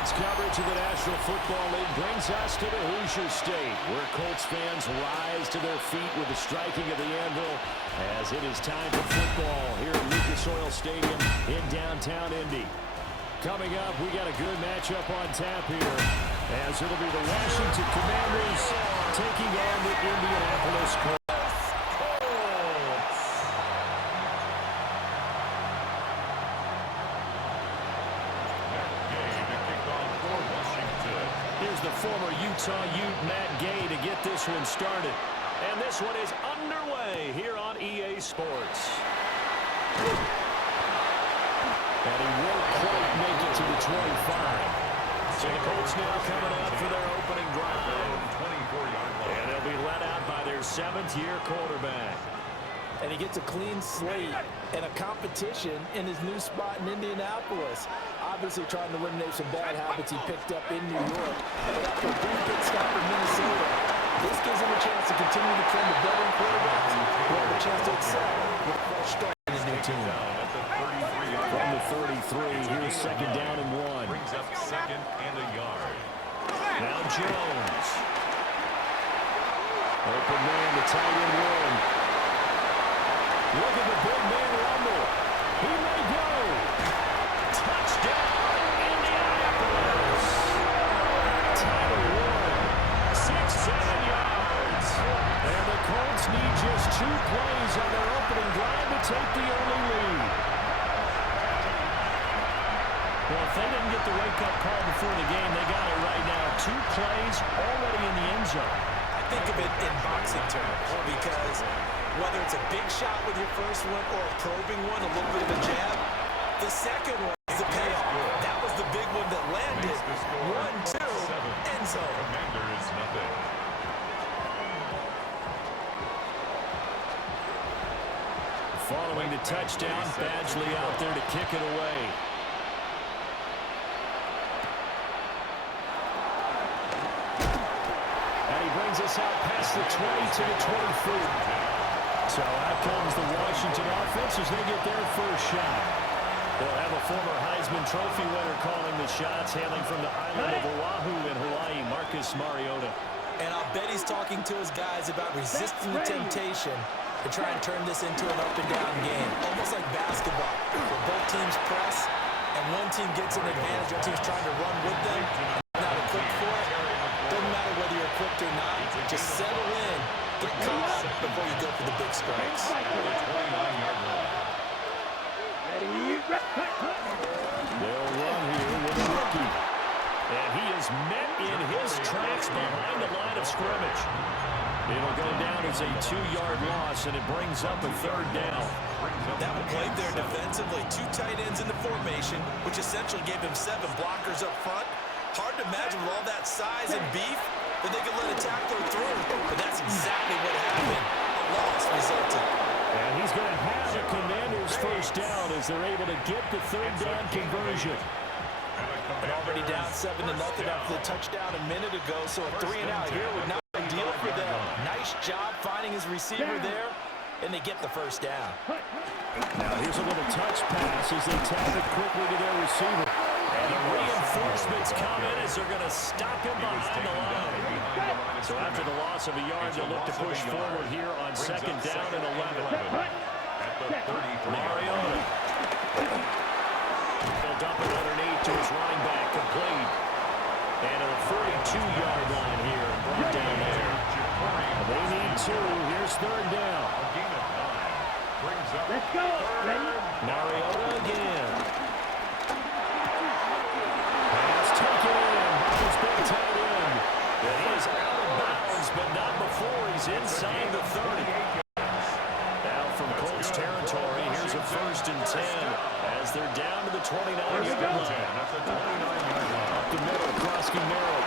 Sports coverage of the National Football League brings us to the Hoosier State, where Colts fans rise to their feet with the striking of the anvil as it is time for football here at Lucas Oil Stadium in downtown Indy. Coming up, we got a good matchup on tap here, as it'll be the Washington Commanders taking on the Indianapolis Colts. Here's the former Utah Ute Matt Gay to get this one started. And this one is underway here on EA Sports. And he won't quite make it to the 25. So the Colts now coming up for their opening drive. And they'll be let out by their seventh-year quarterback. And he gets a clean slate and a competition in his new spot in Indianapolis. Obviously trying to eliminate some bad habits he picked up in New York. But after a pretty good stop in Minnesota, this gives him a chance to continue the trend of veteran quarterbacks who have a chance to excel with a fresh start in his new team. From the 33, here's second down and 1. Brings up second and a yard. Now Jones. Open man to tight end 1. Look at the big man rumble. He may go. Touchdown, Indianapolis. Title 1, 6-7 yards. And the Colts need just 2 plays on their opening drive to take the early lead. Well, if they didn't get the wake-up call before the game, they got it right now. 2 plays already in the end zone. I think of it in boxing terms because whether it's a big shot with your first one or a probing one, a little bit of a jab, the second one is the payoff. That was the big one that landed. 1-2, end zone. Commanders nothing. Following the touchdown, Badgley out there to kick it away. And he brings us out past the 20 to the 24. So out comes the Washington offense as they get their first shot. They'll have a former Heisman Trophy winner calling the shots, hailing from the island of Oahu in Hawaii, Marcus Mariota. And I'll bet he's talking to his guys about resisting the temptation to try and turn this into an up-and-down game, almost like basketball, where both teams press, and one team gets an advantage, the other team's trying to run with them, and not equipped for it. Doesn't matter whether you're equipped or not, just settle in, get caught before you go for the big strikes. They'll run here with a rookie. And he is met in his tracks behind the line of scrimmage. It'll go down as a 2-yard loss, and it brings up a third down. That one played there defensively. 2 tight ends in the formation, which essentially gave him 7 blockers up front. Hard to imagine with all that size and beef that they could let a tackler through. But that's exactly what happened. A loss resulted. And he's going to have the Commanders first down as they're able to get the third down conversion. And already down 7-0 after the touchdown a minute ago, so a 3-and-out here would not be ideal for them. Nice job finding his receiver there, and they get the first down. Now here's a little touch pass as they tap it quickly to their receiver. And the reinforcements come in as they're going to stop him behind the line. So after the loss of a yard, they'll look to push forward here on second down and 11. Mariota. They'll dump it underneath to his running back, complete. And at the 42-yard line here, and brought down there. They need 2. Here's third down. Let's go. Ready? Mariota again. Pass taken in by his big tight end. And he is out of bounds, but not before he's inside the 30. Now from Colts territory, here's a 1st and 10 as they're down to the 29-yard line. Up the middle, Krosky Merrill.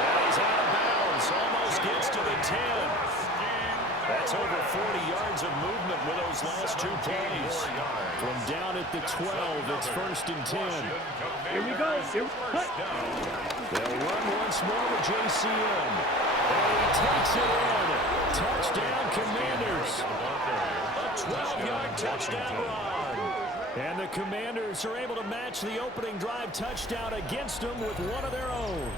And he's out of bounds, almost gets to the 10. That's over 40 yards of movement with those last 2 plays. From down at the 12, it's 1st and 10. Here we go. They'll run once more with JCM. And he takes it in. Touchdown, Commanders. A 12-yard touchdown run. And the Commanders are able to match the opening drive touchdown against them with one of their own.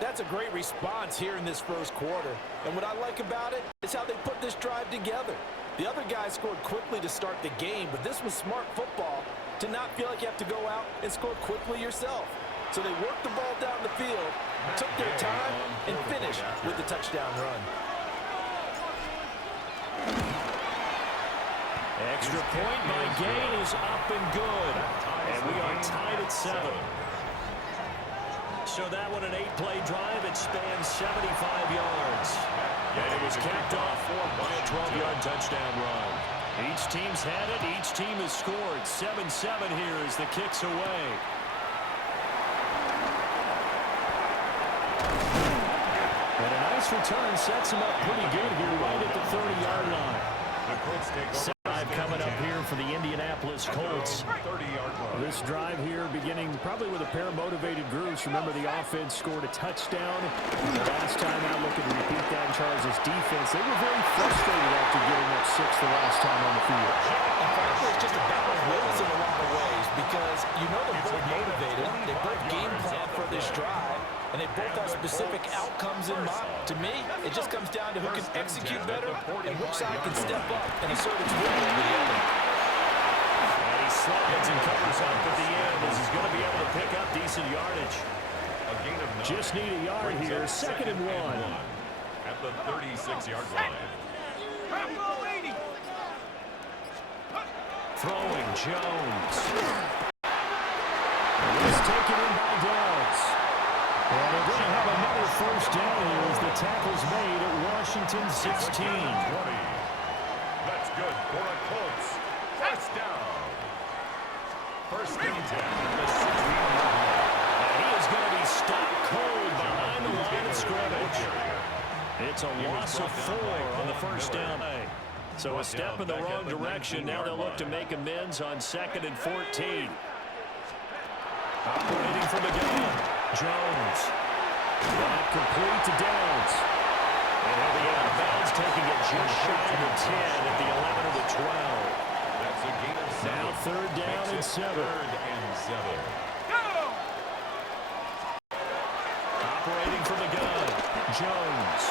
That's a great response here in this first quarter. And what I like about it is how they put this drive together. The other guys scored quickly to start the game, but this was smart football to not feel like you have to go out and score quickly yourself. So they worked the ball down the field, took their time, and finished with the touchdown run. Extra point by Gain is up and good. And we are tied at 7. So that one an 8-play drive. It spans 75 yards. And it was capped off by a 12-yard touchdown run. Each team's had it. Each team has scored. 7-7 here as the kick's away. And a nice return sets him up pretty good here right at the 30-yard line. Drive coming up here for the Indianapolis Colts. This drive here beginning probably with a pair of motivated groups. Remember, the offense scored a touchdown. The last time out, looking to repeat that in Charles' defense. They were very frustrated after getting up 6 the last time on the field. And frankly, it's just a battle of wills in a lot of ways because you know they're both motivated. They both game plan for this drive. And they both have specific outcomes in mind. To me, it just comes down to who can execute better and which side can step up and assert its will over the other. And he slides and covers up at the end as he's going to be able to pick up decent yardage. Just need a yard here, 2nd and 1. At the 36-yard line. Throwing Jones. He's taken in by Downs. And they're going to have another first down here as the tackle's made at Washington 16. 20. That's good for a Colts. First down. First and 10 at the 16-yard line. And he is going to be stopped cold behind the line of scrimmage. It's a loss of 4 on the first down. So a step in the wrong direction. Now they'll look to make amends on 2nd and 14. Operating from the gun. Jones. That complete to Downs. And he'll be out of bounds, taking it just shy of the 10 at the 11 of the 12. That's a gain of 7. Now 3rd down and 7. 3rd and 7. Operating from the gun. Jones.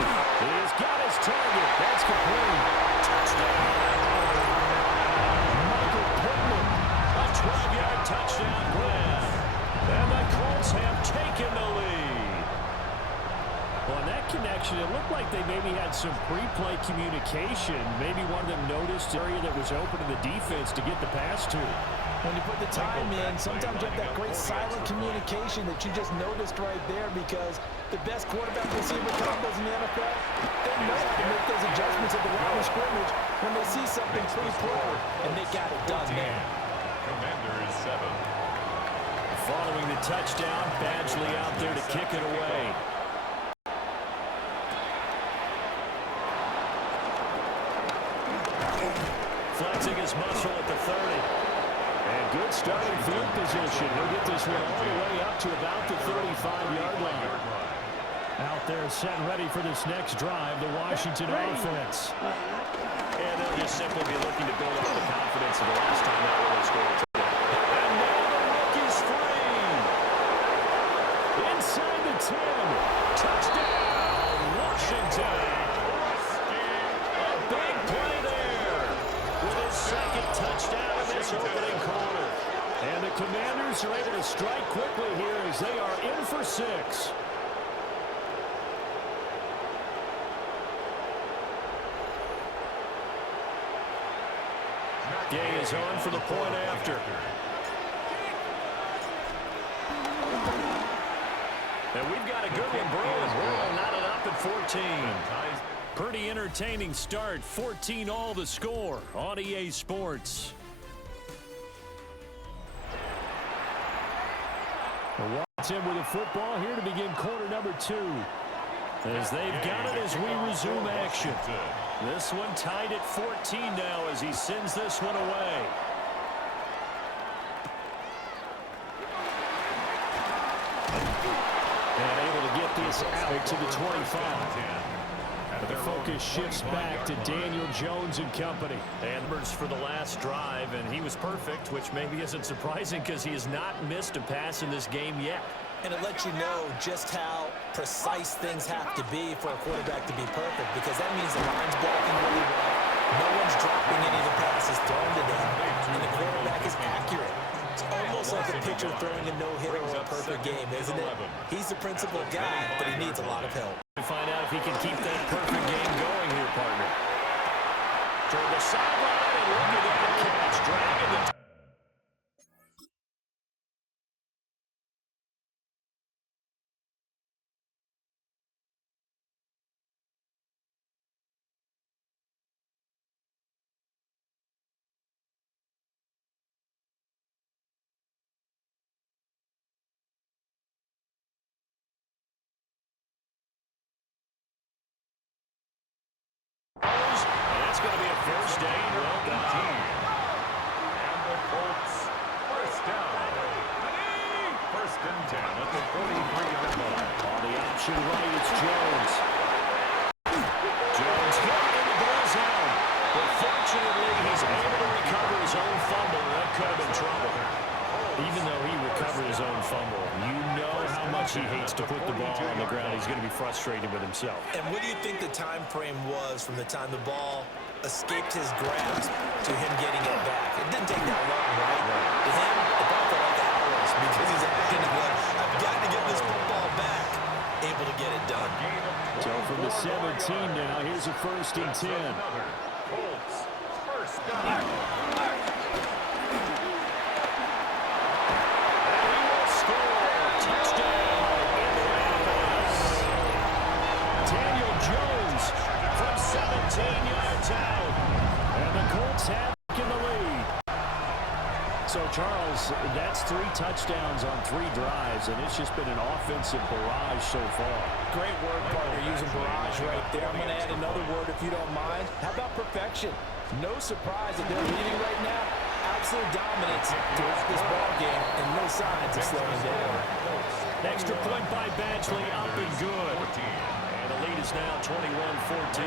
He's got his target. That's complete. Touchdown. Michael Pittman. A 12-yard touchdown grab. And the Colts have taken the lead. Well, in that connection, it looked like they maybe had some pre-play communication. Maybe one of them noticed the area that was open to the defense to get the pass to. When you put the time in, sometimes you have that great silent communication that you just noticed right there because the best quarterback receiver combos in the NFL, they know how to make those adjustments at the line of scrimmage when they see something pre-play, and they got it done there. Commanders 7. Following the touchdown, Badgley out there to kick it away. Flexing his muscle at the 30. And good starting field position. He'll get this one all the way up to about the 35-yard line. Out there set and ready for this next drive, the Washington offense. And they'll just simply be looking to build up the confidence of the last time that really scored. And now the rookie's free. Inside the 10. Touchdown, Washington. A big play there with his 2nd touchdown in this opening quarter. And the Commanders are able to strike quickly here as they are in for 6. Gay is on for the point after. And we've got a good one brewing. We're all knotted up at 14. Pretty entertaining start. 14 all the score on EA Sports. Watson with the football here to begin quarter number 2. As they've got it as we resume action. This one tied at 14 now as he sends this one away. And able to get this out to the 25. The focus focus shifts back to Daniel Jones and company. And for the last drive, and he was perfect, which maybe isn't surprising because he has not missed a pass in this game yet. And it lets you know just how precise things have to be for a quarterback to be perfect, because that means the line's blocking really well. No one's dropping any of the passes thrown to them, and the quarterback is accurate. It's almost like a pitcher throwing a no-hitter or a perfect game, isn't it? He's the principal guy, but he needs a lot of help. To find out if he can keep that perfect game going here, partner. To the sideline, and look at that catch, dragging the... That's going to be a first down. Well done. And the Colts, first down. First and 10 at the 43-yard line. On the option right, it's Jones. Jones hit in the goal zone. But fortunately, he's able to recover his own fumble. That could have been trouble. Even though he recovered his own fumble, you know how much he hates to put the ball on the ground. He's going to be frustrated with himself. And what do you think the time frame was from the time the ball escaped his grasp to him getting it back? It didn't take that long, right? To him, it probably felt like hours because he's acting like, I've got to get this football back. Able to get it done. So from the 17 now, here's a first and 10. Colts, first down. Daniel Jones from 17 yards out. And the Colts have in the lead. So, Charles, that's 3 touchdowns on 3 drives, and it's just been an offensive barrage so far. Great word, partner, using barrage right there. I'm going to add another word if you don't mind. How about perfection? No surprise that they're leading right now. Absolute dominance throughout this ball game, and no signs of slowing down. Extra point by Badgley, up and good. And the lead is now 21-14.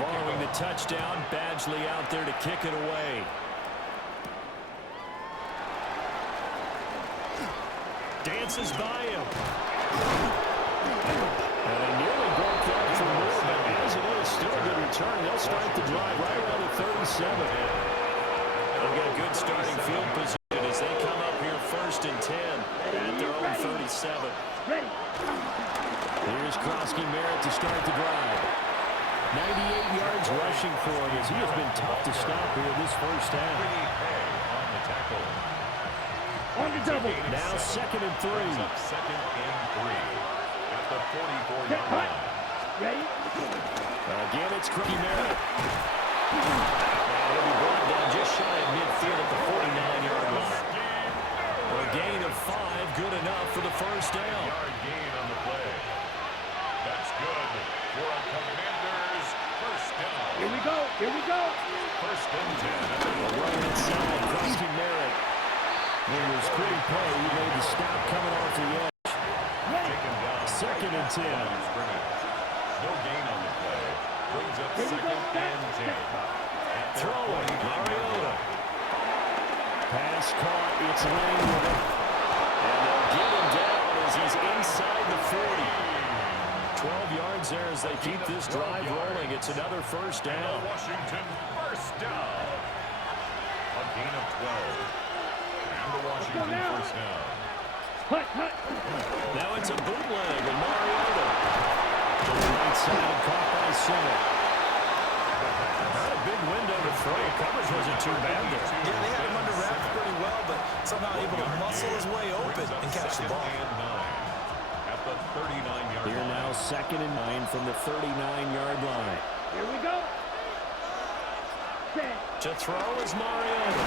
Following the touchdown, Badgley out there to kick it away. Dances by him. And they nearly broke that for more, but as it is, still a good return. They'll start the drive right around the 37. They've got a good starting field position as they come up here first and 10 at their own 37. Here's Krosky Merritt to start the drive. 98 yards rushing for him as he has been tough to stop here this first half. On the tackle. On the double. Now second and 3. Second and 3 at the 44-yard line. Ready? Again, it's Krosky Merritt. He'll be brought down just shy of midfield at the 49-yard line. A gain of 5, good enough for the first down. Yard gain on the play. That's good for a Commanders first down. Here we go. Here we go. First and 10. A run inside, Krosky Merritt. It was pretty play. He made the stop coming off the edge. Taken down. Second and 10. No gain on the play. Brings up second and 10. Throwing, Mariota. Pass caught, it's Lang with it. And they'll get him down as he's inside the 40. 12 yards there as they keep this drive rolling. It's another first down. Washington first down. A gain of 12. And the Washington first down. Hut, hut. Now it's a bootleg with Mariota. To the right side, caught by Center. Not a big window to throw. Coverage wasn't too bad there. Yeah, they had him under wraps pretty well, but somehow able to muscle his way open and catch the ball. At the 39-yard Here line. now second and 9 from the 39-yard line. Here we go. Set. To throw is Mariota.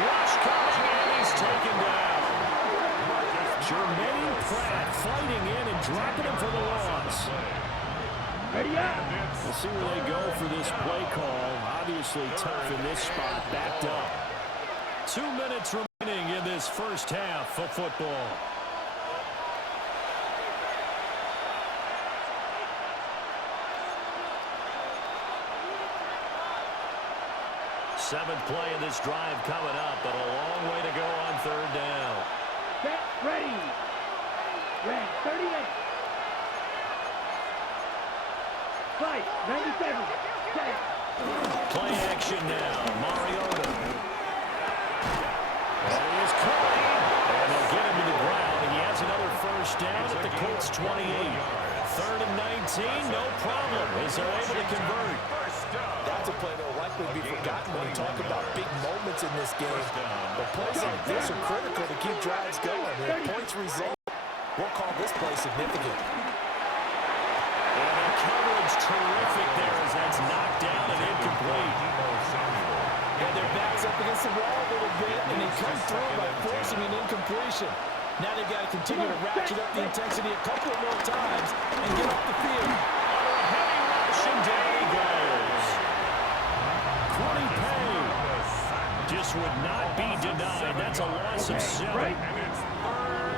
Rush coming in, he's taken down. Jermaine Pratt fighting in and dropping him for the loss. Ready up. We'll see where they go for this play call. Obviously tough in this spot, backed up. 2 minutes remaining in this first half of football. seventh play of this drive coming up, but a long way to go on third down. Set, ready. Red, 38. Fight, 97. Set. Play action now. Mariota. And he is caught. And they'll get him to the ground. And he has another first down at the Colts 28. Third and 19, no problem, as they're able to convert. That's a play that will likely be forgotten when you talk about big moments in this game. But plays like this are critical to keep drives going. And if points result, we'll call this play significant. And the coverage terrific there as that's knocked down and incomplete. And their back's up against the wall a little bit, and they come through by forcing an incompletion. Now they've got to continue to ratchet up the intensity a couple more times and get off the field. Under a heavy rush, and down he goes. Corey Payne just would not be denied. That's a loss of 7.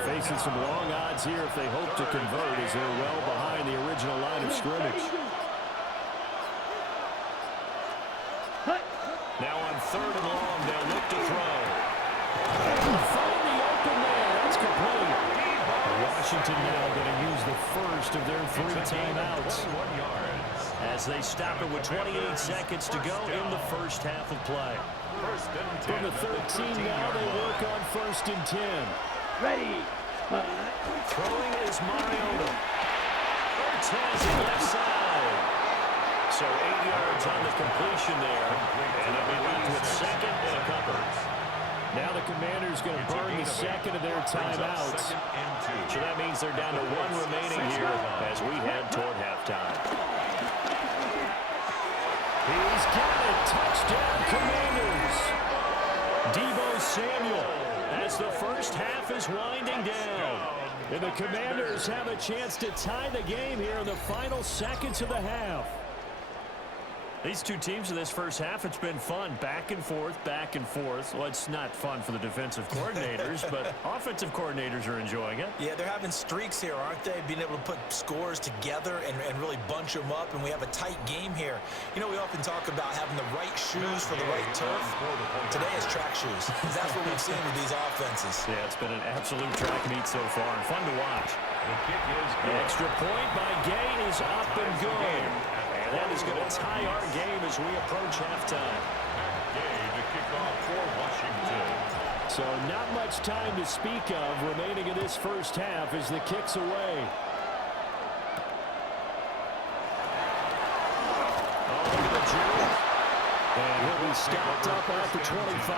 Facing some long odds here if they hope to convert as they're well behind the original line of scrimmage. Now on third and long, they'll look to throw. Find the open man. That's complete. Washington now going to use the first of their 3 timeouts as they stop it with 28 seconds to go in the first half of play. From the 13 now, they work on first and 10. Ready. Throwing is Mariota. Cortez left side. So 8 yards on the completion there. And they'll be left with second and a couple. Now the Commanders going to burn the second of their timeouts. So that means they're down to 1 remaining here as we head toward halftime. He's got it. Touchdown, Commanders. Deebo Samuel as the first half is winding down. And the Commanders have a chance to tie the game here in the final seconds of the half. These two teams in this first half, it's been fun. Back and forth, back and forth. Well, it's not fun for the defensive coordinators, but offensive coordinators are enjoying it. Yeah, they're having streaks here, aren't they? Being able to put scores together and really bunch them up, and we have a tight game here. You know, we often talk about having the right shoes for the right turf. Today is track shoes. That's what we've seen with these offenses. Yeah, it's been an absolute track meet so far, and fun to watch. The extra point by Gay is up and good. And that is going to tie our game as we approach halftime. Gay to kick off for Washington. So not much time to speak of remaining in this first half as the kick's away. Oh, look at the jump. And he'll be stopped up at the 25.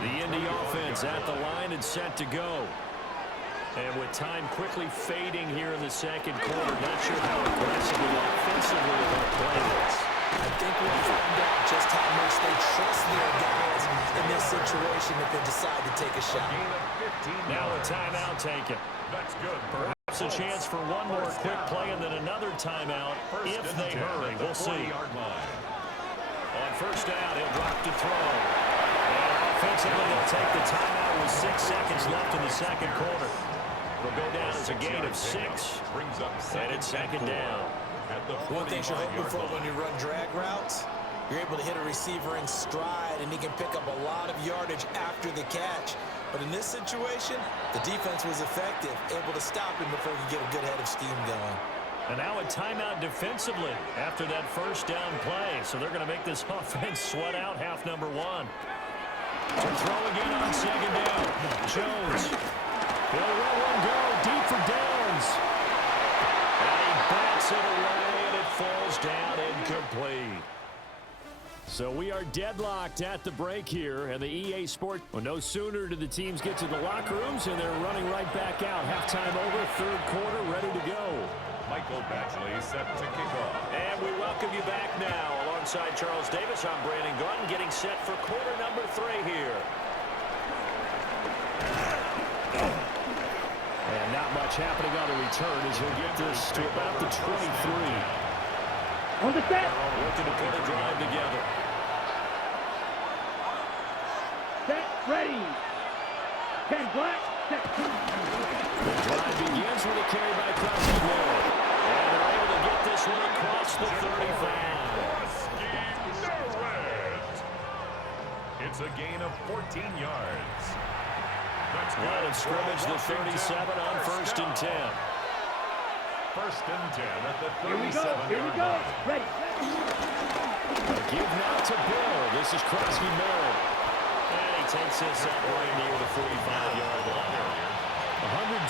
The Indy offense at the line and set to go. And with time quickly fading here in the second quarter, not sure how aggressively, offensively they're going to play this. I think we'll find out just how much they trust their guys in this situation if they decide to take a shot. Now a timeout taken. That's good. Perhaps a chance for one more quick play and then another timeout if they hurry. We'll see. On first down, he'll drop to throw. And offensively, they'll take the timeout with 6 seconds left in the second quarter. It'll go down as a gain of 6, and it's second down. One thing you're hoping for when you run drag routes, you're able to hit a receiver in stride, and he can pick up a lot of yardage after the catch. But in this situation, the defense was effective, able to stop him before he could get a good head of steam going. And now a timeout defensively after that first down play. So they're going to make this offense sweat out half number 1. To throw again on second down. Jones. He'll let one go deep for Downs. And he backs it away, and it falls down incomplete. So we are deadlocked at the break here, and the EA Sports, well, no sooner do the teams get to the locker rooms, and they're running right back out. Halftime over, third quarter, ready to go. Michael Badgley set to kick off. And we welcome you back now. Alongside Charles Davis, I'm Brandon Gunn, getting set for quarter number 3 here. And not much happening on the return as he'll get this to about the 23. On the set. Looking to put a drive together. Set. Ready. 10 black. Set. The drive begins with a carry by Crosby Moore. And they're able to get this one across the 35. It's a gain of 14 yards. That's Line of scrimmage, the 37 on first and 10. First and 10 at the 37-yard Here we go. line. Ready. A give now to Bill. This is Krusty Merritt. And he takes this up right near the 45-yard line. 125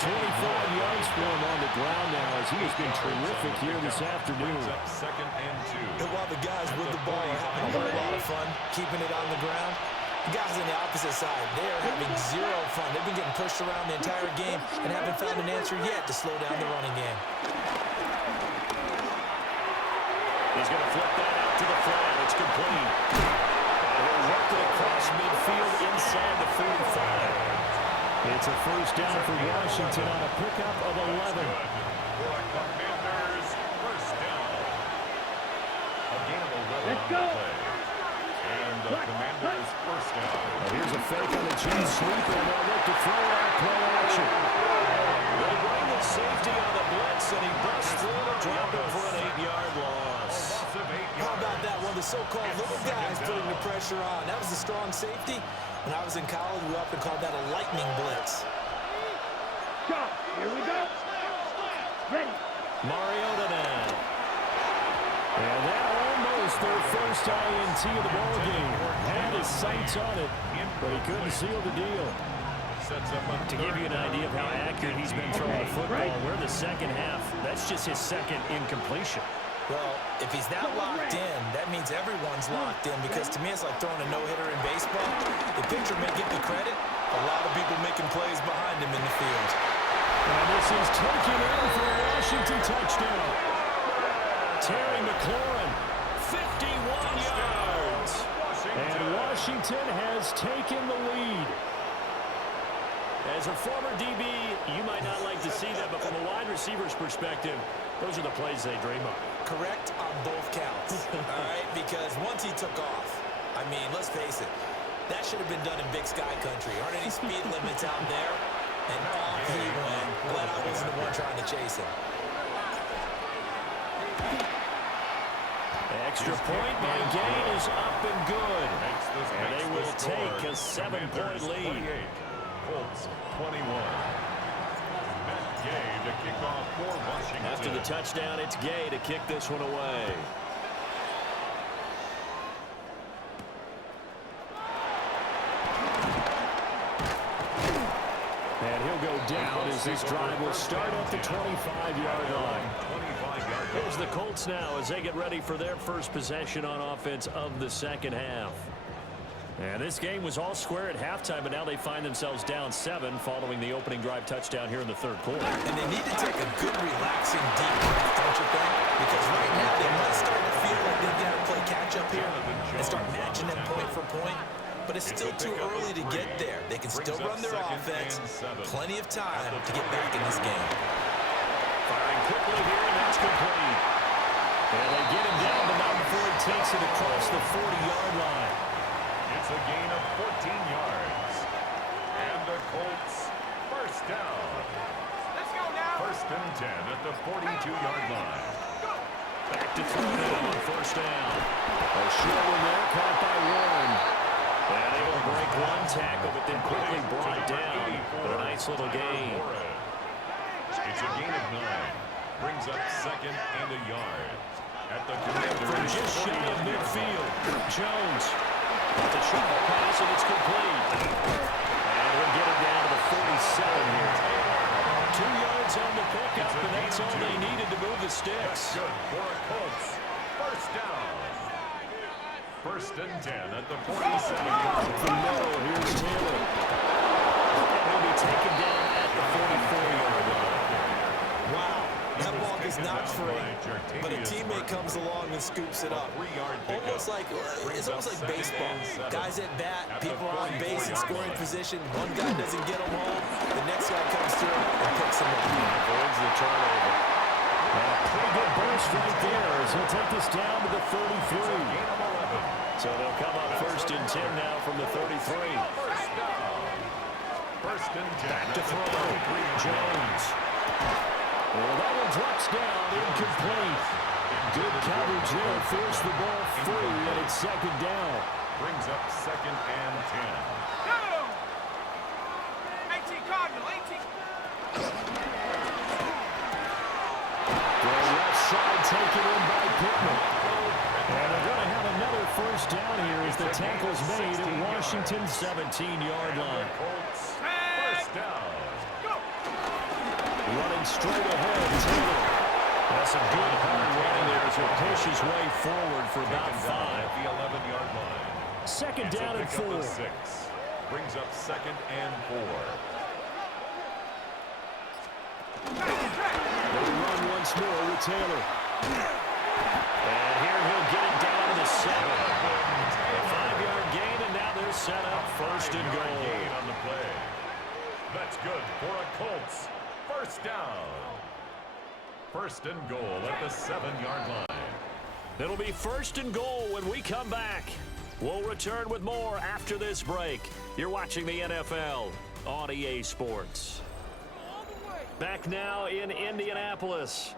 yards for him on the ground now as he has been terrific here this afternoon. Brings up second and 2. And while the guys with the ball are having a whole lot of fun keeping it on the ground, the guys on the opposite side, they're having zero fun. They've been getting pushed around the entire game and haven't found an answer yet to slow down the running game. He's going to flip that out to the flat. It's complete. And he'll work it across midfield inside the 45. It's a first down for Washington on a pickup of 11. For a Commanders first down. A gain of 11 Let's on go. the play. And the Commanders first down. Here's a fake on the jet sweep, and they'll look to throw it out play action. They bring the safety on the blitz, and he busts through to drop him for an 8-yard loss. Loss of 8 yards. How about that one? The so-called little guys putting the pressure on. That was a strong safety. When I was in college, we often called that a lightning blitz. Shot. Here we go. Ready. Mariota now. And that almost their first INT of the ballgame. Had his sights on it, but he couldn't seal the deal. Sets up a To give you an idea of how accurate he's been throwing the football, we're in the second half. That's just his second incompletion. Well, if he's that locked in, that means everyone's locked in, because to me it's like throwing a no-hitter in baseball. The pitcher may get the credit, a lot of people making plays behind him in the field. And this is taken in for a Washington touchdown. Terry McLaurin, 51 yards. And Washington has taken the lead. As a former DB, you might not like to see that, but from a wide receiver's perspective, those are the plays they dream of. Correct on both counts, all right? Because once he took off, I mean, let's face it, that should have been done in Big Sky Country. Aren't any speed limits out there? And off he went. Glad I wasn't the one trying to chase him. Extra point by Gain is up and good. And they will take a 7-point lead. Colts 21. Gay to kick off for Washington. After the touchdown, it's Gay to kick this one away. And he'll go down as this drive will start at the 25-yard line. Here's the Colts now as they get ready for their first possession on offense of the second half. And this game was all square at halftime, but now they find themselves down 7 following the opening drive touchdown here in the third quarter. And they need to take a good, relaxing, deep breath, don't you think? Because right now they might start to feel like they've got to play catch-up here and start matching them point for point. But it's still too early to get there. They can still run their offense. Plenty of time to get back in this game. Firing quickly here, and that's complete. And they get him down, but not before he takes it across the 40-yard line. It's a gain of 14 yards. And the Colts first down. Let's go now. First and 10 at the 42-yard line. Back to throw now on first down. A short one there, caught by Warren. And able to break one tackle, but then quickly brought down. But a nice little gain. It's a gain of 9. Brings up second and a yard. At the From Commanders' just shy of 40 midfield, Jones. With the short pass, and it's complete. And we'll get it down to the 47 here. 2 yards on the pickup, and that's all they needed to move the sticks. Good for a Colts. First down. First and 10 at the 47-yard From Miller, here's Taylor. And he'll be taken down at the 44-yard line. Wow, that ball gets knocked free, but a teammate comes along and scoops it up. It's almost like baseball. Guys at bat, people are on base in scoring position. One guy doesn't get them home, the next guy comes through and picks him up. Avoids the turnover. And a pretty good burst right there as he'll take this down to the 33. So they'll come up first and 10 now from the 33. First and 10. Back to throw. Jones. Well, that one drops down, incomplete. Good coverage there, forced the ball free, and it's second down. Brings up 2nd and 10. Go! 18 Cardinal, 18. The left side taken in by Pittman. And they're going to have another first down here as the tackle's made at Washington's 17-yard line. Colts, first down. Running straight ahead, Taylor. That's a good hard running there as he pushes his way forward for about 5. At the 11-yard line. Second down and 4. 6. Brings up 2nd and 4. They run once more with Taylor. And here he'll get it down to the 7. A 5-yard gain, and now they're set up first and goal. Gain on the play. That's good for a Colts. First down. First and goal at the 7-yard line. It'll be first and goal when we come back. We'll return with more after this break. You're watching the NFL on EA Sports. Back now in Indianapolis.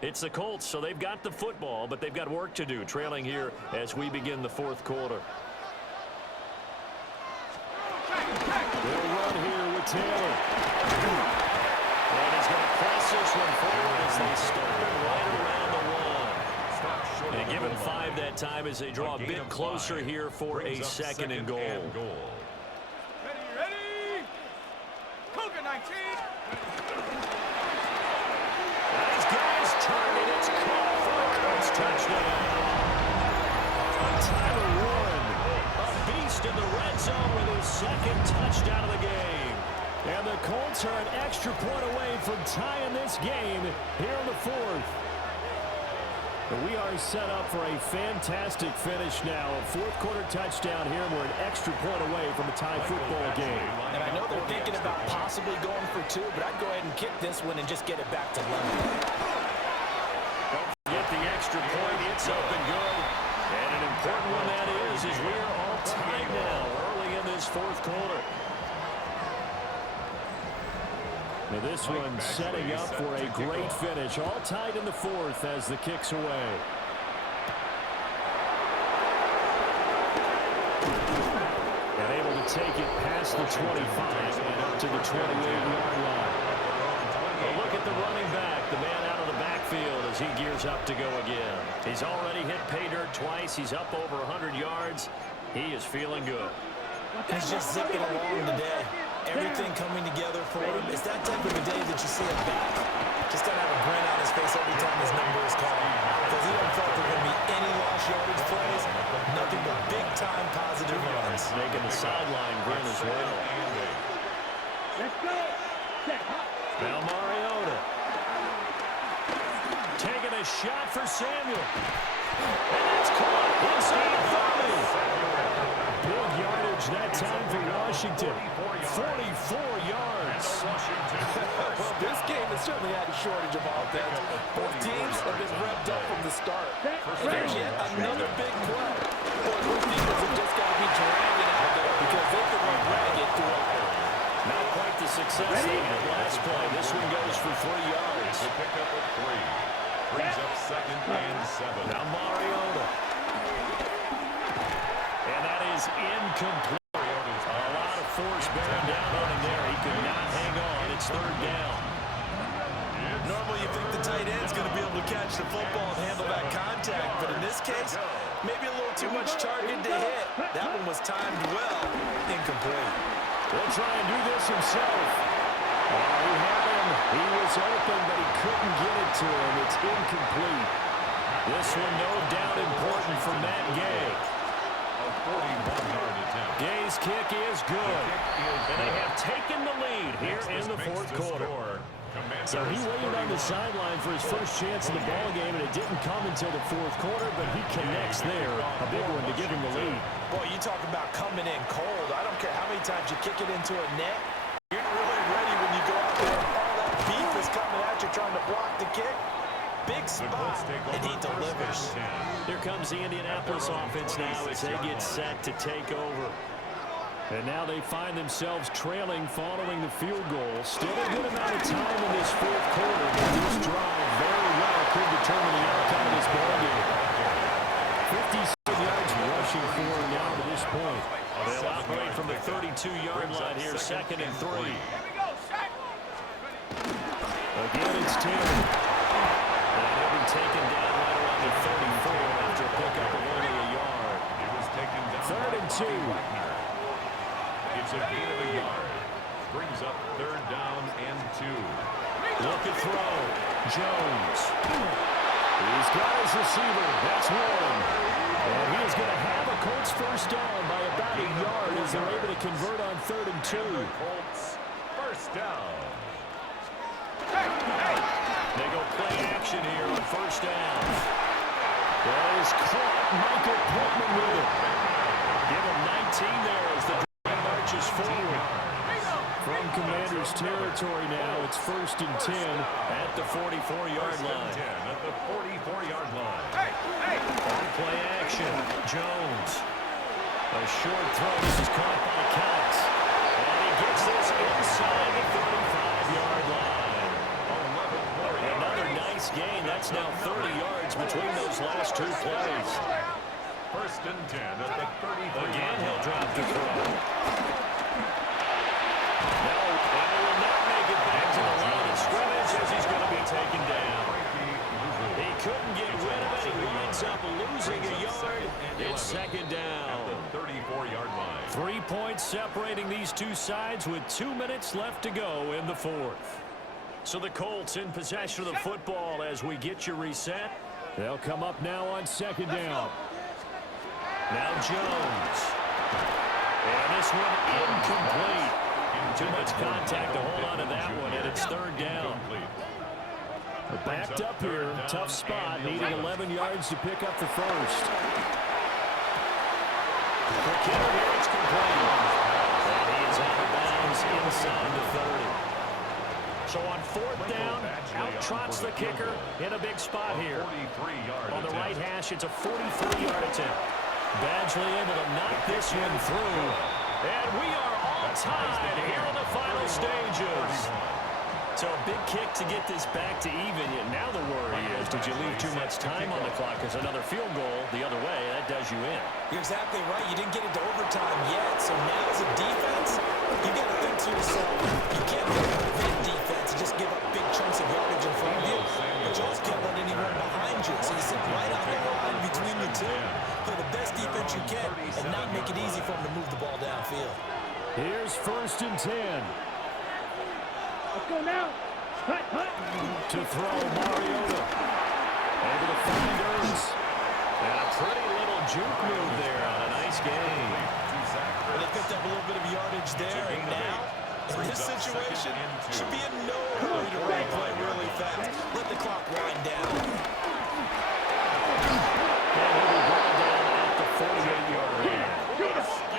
It's the Colts, so they've got the football, but they've got work to do, trailing here as we begin the fourth quarter. They'll run here with Taylor. And he's going to press this one forward as they start right around the 1. They give him 5 that time as they draw a bit closer here for a second and goal. Ready? Cougar 19. These guys turn and it's caught for a Colts touchdown. Tyler Warren, a beast in the red zone with his second touchdown of the game. And the Colts are an extra point away from tying this game here in the 4th. We are set up for a fantastic finish now. A fourth quarter touchdown here. We're an extra point away from a tie football game. And I know they're thinking about possibly going for 2, but I'd go ahead and kick this one and just get it back to Lemon. Don't forget the extra point. It's up and good. And an important one that is we are all tied now early in this fourth quarter. Now this one setting up for a great finish. All tied in the 4th as the kick's away. And able to take it past the 25 and up to the 28-yard line. A look at the running back, the man out of the backfield as he gears up to go again. He's already hit pay dirt twice. He's up over 100 yards. He is feeling good. He's just zipping along today. Everything coming together for him. It's that type of a day that you see him back. Just gotta have a grin on his face every time his number is called. Because he don't felt there going to be any lost yardage plays. Nothing but big-time positive runs. Making the sideline grin as well. Let's go. Set. Now Mariota. Taking a shot for Samuel. And that's caught inside the 30. Big yardage that time for Washington. 44 yards. Well, this game has certainly had a shortage of offense. Both teams have been revved up from the start. There's yet another big play. Boy, both defenses have just got to be dragging out there because they can run ragged throughout. Not quite the success they had last play. This one goes for 3 yards. They pick up at 3. Brings up 2nd and 7. Now Mariota. And that is incomplete. A lot of force bearing down on him there. He could not hang on. It's 3rd down. Normally you think the tight end's going to be able to catch the football and handle that contact, but in this case, maybe a little too much target to hit. That one was timed well. Incomplete. He'll try and do this himself. He had him. He was open, but he couldn't get it to him. It's incomplete. This one, no doubt, important for Matt Gay. A 41-yard attempt. Gay's kick is good. And they have taken the lead here in the fourth quarter. So he waited on the sideline for his first chance in the ball game, and it didn't come until the fourth quarter, but he connects there. A big one to give him the lead. Boy, you talk about coming in cold. I don't care how many times you kick it into a net. You're really ready when you go out there. All that beef is coming at you trying to block the kick. Big spot, and he delivers. Here comes the Indianapolis offense now as they get set to take over. And now they find themselves trailing following the field goal. Still a good amount of time in this fourth quarter, but this drive very well could determine the outcome of this ballgame. 57 yards rushing for now to this point. They'll operate from the 32-yard line here, 2nd and 3. Here we go, set. Again, it's 10. And he'll be taken down right around the 34 after a pickup of only a yard. He was taken down 3rd and 2. It's a gain of a yard. Brings up 3rd down and 2. Look at throw. Jones. He's got his receiver. That's one. And he is going to have a Colts first down by about a yard as they're able to convert on 3rd and 2. Colts first down. They go play action here on first down. That is caught. Michael Pittman with it. Give him 19 there as the drive marches forward. From Commander's territory now, it's 1st and 10 at the 44-yard line. 10 at the 44-yard line. On play action, Jones. A short throw. This is caught by Cox. And he gets this inside the 35-yard line. Another nice gain. That's now 30 yards between those last two plays. 1st and 10 at the 34. Again, he'll drop to throw. No, and he will not make it back to the line of scrimmage as he's going to be taken down. He couldn't get rid of it. He winds up losing a yard. It's 2nd down. At the 34-yard line. 3 points separating these two sides with 2 minutes left to go in the 4th. So the Colts in possession of the football as we get you reset. They'll come up now on 2nd down. Now Jones. And this one incomplete. Too much contact to hold on to that one, and it's 3rd down. We're backed up here. Tough spot. Needing 11 yards to pick up the first. For Kittle here, it's complete. And he is out of bounds inside the 30. So on 4th down, out trots the kicker in a big spot here. On the right hash, it's a 43-yard attempt. Badgley able to knock this one through. And we are all tied here in the final stages. So a big kick to get this back to even. Yet now the worry is, did you leave too much time on the clock? Because another field goal the other way, that does you in. You're exactly right. You didn't get it to overtime yet. So now as a defense, you got to think to yourself, you can't prevent defense and just give up big chunks of yardage in front of you. But you also can't let anyone behind you. So you sit right on the line between the two. Play the best defense you can and not make it easy for them to move the ball downfield. Here's 1st and 10. Let's go now. Hut, hut. To throw, Mariota. Able to find Ertz. And a pretty little juke move there on a nice game. Well, they picked up a little bit of yardage there, and now, in this situation, should be in no hurry to run play really fast. Let the clock wind down. And he'll be brought down at the 48-yard line.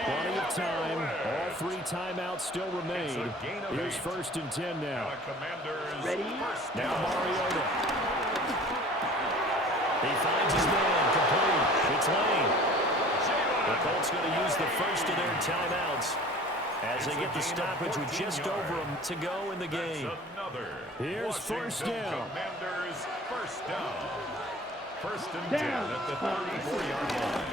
Plenty of time. All 3 timeouts still remain. Here's 1st and 10 now. Ready? Now Mariota. He finds his man. Complete. It's Lane. The Colts going to use the first of their timeouts as they get the stoppage with just over them to go in the game. Here's 1st down. Commanders first down. 1st and 10 at the 34-yard line.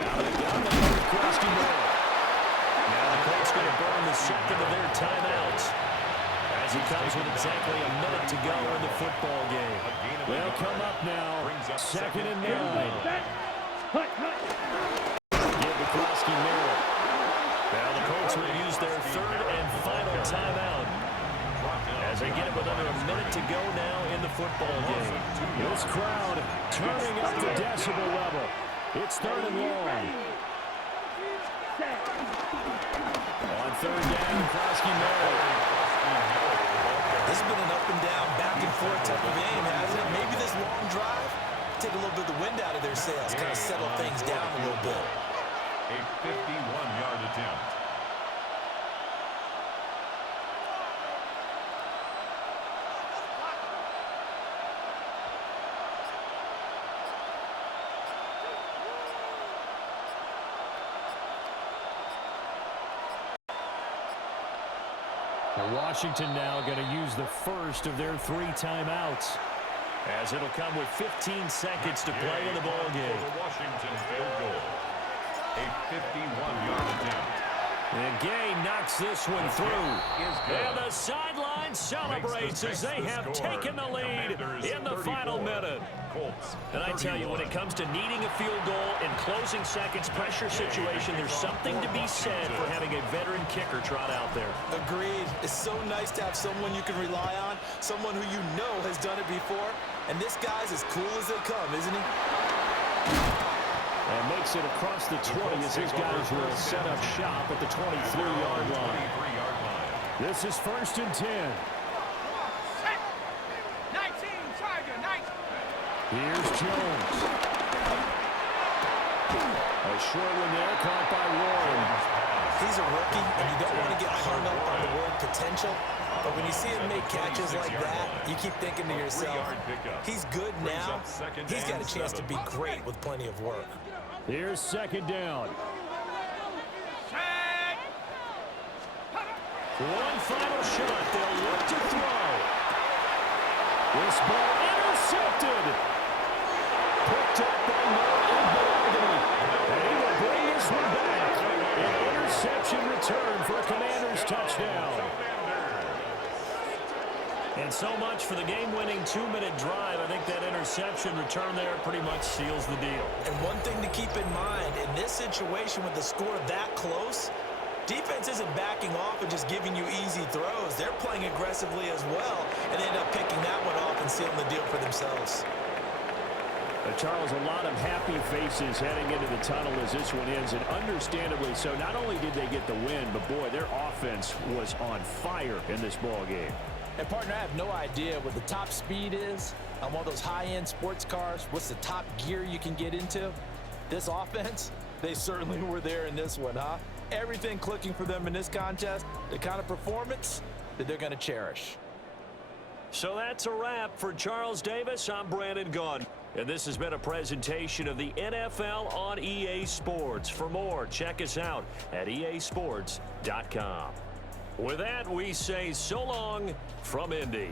Now the Colts going to burn the 2nd of their timeouts as he comes with exactly a minute to go in the football game. They'll come up now, 2nd and 9. Hut, hut. Give McCloskey Merrill. Now the Colts will use their 3rd and final timeout as they get it with under a minute to go now in the football game. This crowd turning up the decibel level. It's 3rd and long. On 3rd down, McCloskey Merrill. This has been an up and down, back and forth type of game, hasn't it? Maybe this long drive, take a little bit of the wind out of their sails, kind of settle things down a little bit. A 51-yard attempt. Washington now going to use the first of their 3 timeouts as it'll come with 15 seconds to play in the ball game. The Washington field goal. A 51-yard attempt. And Gay knocks this one through. And the sideline celebrates as they have taken the lead in the final minute. And I tell you, when it comes to needing a field goal in closing seconds pressure situation, there's something to be said for having a veteran kicker trot out there. Agreed. It's so nice to have someone you can rely on, someone who you know has done it before. And this guy's as cool as they come, isn't he? And makes it across the 20 as his guys will set up shop at the 23-yard line. This is 1st and 10. Set. 19, Tiger, 19. Here's Jones. A short one there, caught by Warren. He's a rookie, and you don't want to get hung up on the word potential. But when you see him make catches like that, you keep thinking to yourself, he's good now. He's got a chance to be great with plenty of work. Here's 2nd down. Set. One final shot. They'll look to throw. This ball intercepted. Picked up by Moore in Bologna. And he will bring this one back. An interception return for a Commanders touchdown. And so much for the game-winning 2-minute drive. I think that interception return there pretty much seals the deal. And one thing to keep in mind, in this situation with the score that close, defense isn't backing off and just giving you easy throws. They're playing aggressively as well, and they end up picking that one off and sealing the deal for themselves. Charles, a lot of happy faces heading into the tunnel as this one ends, and understandably so. Not only did they get the win, but boy, their offense was on fire in this ball game. And partner, I have no idea what the top speed is on one of those high-end sports cars. What's the top gear you can get into? This offense, they certainly were there in this one, huh? Everything clicking for them in this contest, the kind of performance that they're going to cherish. So that's a wrap for Charles Davis. I'm Brandon Gaudin. And this has been a presentation of the NFL on EA Sports. For more, check us out at easports.com. With that, we say so long from Indy.